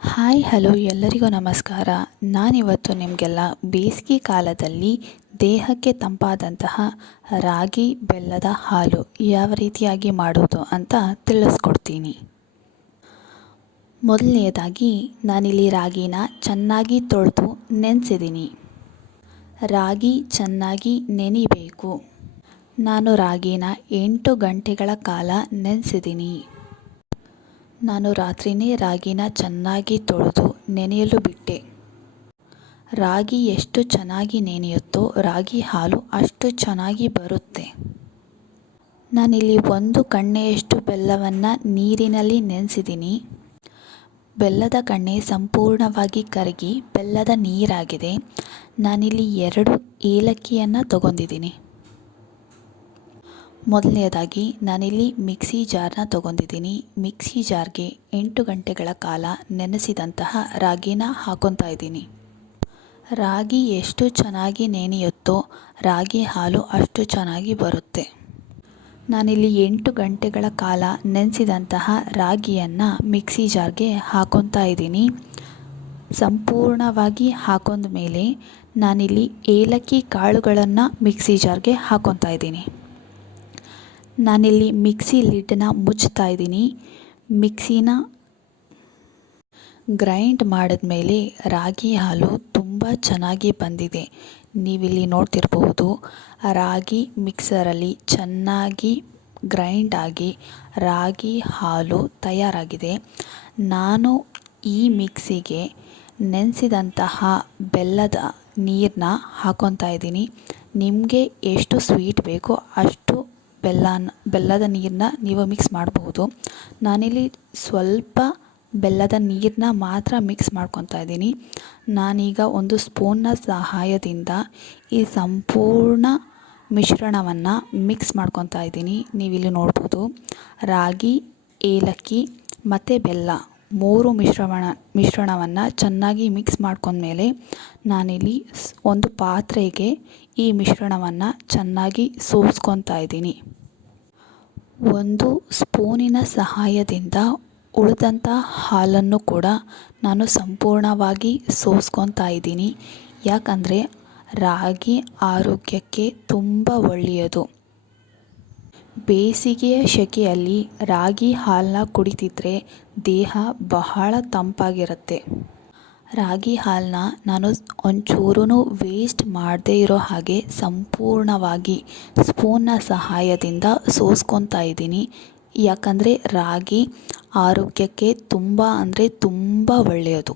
Hi hello ಎಲ್ಲರಿಗೂ ನಮಸ್ಕಾರ. ನಾನಿವತ್ತು ನಿಮಗೆಲ್ಲ ಬೇಸಿಗೆ ಕಾಲದಲ್ಲಿ ದೇಹಕ್ಕೆ ತಂಪಾದಂತಹ ರಾಗಿ ಬೆಲ್ಲದ ಹಾಲು ಯಾವ ರೀತಿಯಾಗಿ ಮಾಡೋದು ಅಂತ ತಿಳಿಸ್ಕೊಡ್ತೀನಿ. ಮೊದಲನೆಯದಾಗಿ ನಾನಿಲ್ಲಿ ರಾಗಿನ ಚೆನ್ನಾಗಿ ತೊಳೆದು ನೆನೆಸಿದ್ದೀನಿ. ರಾಗಿ ಚೆನ್ನಾಗಿ ನೆನಿಬೇಕು. ನಾನು ರಾಗಿನ 8 ಗಂಟೆಗಳ ಕಾಲ ನೆನೆಸಿದ್ದೀನಿ. ನಾನು ರಾತ್ರಿಯೇ ರಾಗಿನ ಚೆನ್ನಾಗಿ ತೊಳೆದು ನೆನೆಯಲು ಬಿಟ್ಟೆ. ರಾಗಿ ಎಷ್ಟು ಚೆನ್ನಾಗಿ ನೆನೆಯುತ್ತೋ ರಾಗಿ ಹಾಲು ಅಷ್ಟು ಚೆನ್ನಾಗಿ ಬರುತ್ತೆ. ನಾನಿಲ್ಲಿ 1 ಕಣ್ಣೆಯಷ್ಟು ಬೆಲ್ಲವನ್ನು ನೀರಿನಲ್ಲಿ ನೆನೆಸಿದ್ದೀನಿ. ಬೆಲ್ಲದ ಕಣ್ಣೆ ಸಂಪೂರ್ಣವಾಗಿ ಕರಗಿ ಬೆಲ್ಲದ ನೀರಾಗಿದೆ. ನಾನಿಲ್ಲಿ 2 ಏಲಕ್ಕಿಯನ್ನು ತಗೊಂಡಿದ್ದೀನಿ. ಮೊದಲನೆಯದಾಗಿ ನಾನಿಲ್ಲಿ ಮಿಕ್ಸಿ ಜಾರ್ನ ತಗೊಂಡಿದ್ದೀನಿ. ಮಿಕ್ಸಿ ಜಾರ್ಗೆ 8 ಗಂಟೆಗಳ ಕಾಲ ನೆನೆಸಿದಂತಹ ರಾಗಿನ ಹಾಕೊತಾ ಇದ್ದೀನಿ. ರಾಗಿ ಎಷ್ಟು ಚೆನ್ನಾಗಿ ನೆನೆಯುತ್ತೋ ರಾಗಿ ಹಾಲು ಅಷ್ಟು ಚೆನ್ನಾಗಿ ಬರುತ್ತೆ. ನಾನಿಲ್ಲಿ 8 ಗಂಟೆಗಳ ಕಾಲ ನೆನೆಸಿದಂತಹ ರಾಗಿಯನ್ನು ಮಿಕ್ಸಿ ಜಾರ್ಗೆ ಹಾಕೊತಾ ಇದ್ದೀನಿ. ಸಂಪೂರ್ಣವಾಗಿ ಹಾಕೊಂಡ ಮೇಲೆ ನಾನಿಲ್ಲಿ ಏಲಕ್ಕಿ ಕಾಳುಗಳನ್ನು ಮಿಕ್ಸಿ ಜಾರ್ಗೆ ಹಾಕೊತಾ ಇದ್ದೀನಿ. ನಾನಿಲ್ಲಿ ಮಿಕ್ಸಿ ಲಿಡ್ನ ಮುಚ್ತಾ ಇದ್ದೀನಿ. ಮಿಕ್ಸಿನ ಗ್ರೈಂಡ್ ಮಾಡಿದ್ಮೇಲೆ ರಾಗಿ ಹಾಲು ತುಂಬ ಚೆನ್ನಾಗಿ ಬಂದಿದೆ. ನೀವಿಲ್ಲಿ ನೋಡ್ತಿರಬಹುದು, ರಾಗಿ ಮಿಕ್ಸರಲ್ಲಿ ಚೆನ್ನಾಗಿ ಗ್ರೈಂಡ್ ಆಗಿ ರಾಗಿ ಹಾಲು ತಯಾರಾಗಿದೆ. ನಾನು ಈ ಮಿಕ್ಸಿಗೆ ನೆನೆಸಿದಂತಹ ಬೆಲ್ಲದ ನೀರನ್ನ ಹಾಕೊತಾ ಇದ್ದೀನಿ. ನಿಮಗೆ ಎಷ್ಟು ಸ್ವೀಟ್ ಬೇಕೋ ಅಷ್ಟು ಬೆಲ್ಲದ ನೀರನ್ನ ನೀವು ಮಿಕ್ಸ್ ಮಾಡಬಹುದು. ನಾನಿಲ್ಲಿ ಸ್ವಲ್ಪ ಬೆಲ್ಲದ ನೀರನ್ನ ಮಾತ್ರ ಮಿಕ್ಸ್ ಮಾಡ್ಕೊತಾ ಇದ್ದೀನಿ. ನಾನೀಗ ಒಂದು ಸ್ಪೂನ್ನ ಸಹಾಯದಿಂದ ಈ ಸಂಪೂರ್ಣ ಮಿಶ್ರಣವನ್ನು ಮಿಕ್ಸ್ ಮಾಡ್ಕೊತಾ ಇದ್ದೀನಿ. ನೀವಿಲ್ಲಿ ನೋಡ್ಬೋದು, ರಾಗಿ, ಏಲಕ್ಕಿ ಮತ್ತು ಬೆಲ್ಲ 3 ಮಿಶ್ರಣವನ್ನು ಚೆನ್ನಾಗಿ ಮಿಕ್ಸ್ ಮಾಡ್ಕೊಂಡ್ಮೇಲೆ ನಾನಿಲ್ಲಿ ಒಂದು ಪಾತ್ರೆಗೆ ಈ ಮಿಶ್ರಣವನ್ನು ಚೆನ್ನಾಗಿ ಸೋಸ್ಕೊತಾ ಇದ್ದೀನಿ. 1 ಸ್ಪೂನಿನ ಸಹಾಯದಿಂದ ಉಳಿದಂಥ ಹಾಲನ್ನು ಕೂಡ ನಾನು ಸಂಪೂರ್ಣವಾಗಿ ಸೋಸ್ಕೊತಾ ಇದ್ದೀನಿ. ಯಾಕಂದರೆ ರಾಗಿ ಆರೋಗ್ಯಕ್ಕೆ ತುಂಬ ಒಳ್ಳೆಯದು. ಬೇಸಿಗೆಯ ಸೆಕೆಯಲ್ಲಿ ರಾಗಿ ಹಾಲನ್ನ ಕುಡಿತಿದ್ರೆ ದೇಹ ಬಹಳ ತಂಪಾಗಿರುತ್ತೆ. ರಾಗಿ ಹಾಲನ್ನ ನಾನು ಒಂಚೂರೂ ವೇಸ್ಟ್ ಮಾಡದೇ ಇರೋ ಹಾಗೆ ಸಂಪೂರ್ಣವಾಗಿ ಸ್ಪೂನ್ನ ಸಹಾಯದಿಂದ ಸೋಸ್ಕೊತಾ ಇದ್ದೀನಿ. ಯಾಕಂದರೆ ರಾಗಿ ಆರೋಗ್ಯಕ್ಕೆ ತುಂಬ ಅಂದರೆ ತುಂಬ ಒಳ್ಳೆಯದು.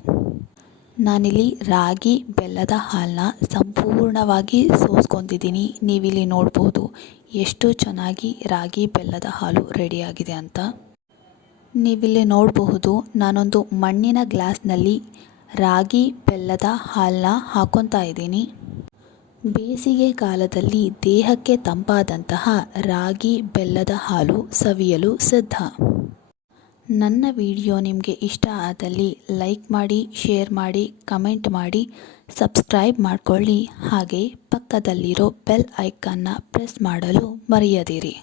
ನಾನಿಲ್ಲಿ ರಾಗಿ ಬೆಲ್ಲದ ಹಾಲನ್ನ ಸಂಪೂರ್ಣವಾಗಿ ಸೋಸ್ಕೊತಿದ್ದೀನಿ. ನೀವಿಲ್ಲಿ ನೋಡ್ಬೋದು ಎಷ್ಟು ಚೆನ್ನಾಗಿ ರಾಗಿ ಬೆಲ್ಲದ ಹಾಲು ರೆಡಿಯಾಗಿದೆ ಅಂತ. ನೀವಿಲ್ಲಿ ನೋಡಬಹುದು, ನಾನೊಂದು ಮಣ್ಣಿನ ಗ್ಲಾಸ್ನಲ್ಲಿ ರಾಗಿ ಬೆಲ್ಲದ ಹಾಲನ್ನ ಹಾಕೊತಾ ಇದ್ದೀನಿ. ಬೇಸಿಗೆ ಕಾಲದಲ್ಲಿ ದೇಹಕ್ಕೆ ತಂಪಾದಂತಹ ರಾಗಿ ಬೆಲ್ಲದ ಹಾಲು ಸವಿಯಲು ಸಿದ್ಧ. ನನ್ನ ವಿಡಿಯೋ ನಿಮಗೆ ಇಷ್ಟ ಆದಲ್ಲಿ ಲೈಕ್ ಮಾಡಿ, ಶೇರ್ ಮಾಡಿ, ಕಮೆಂಟ್ ಮಾಡಿ, ಸಬ್ಸ್ಕ್ರೈಬ್ ಮಾಡಿಕೊಳ್ಳಿ. ಹಾಗೆ ಪಕ್ಕದಲ್ಲಿರೋ ಬೆಲ್ ಐಕಾನ್ನ ಪ್ರೆಸ್ ಮಾಡಲು ಮರೆಯದಿರಿ.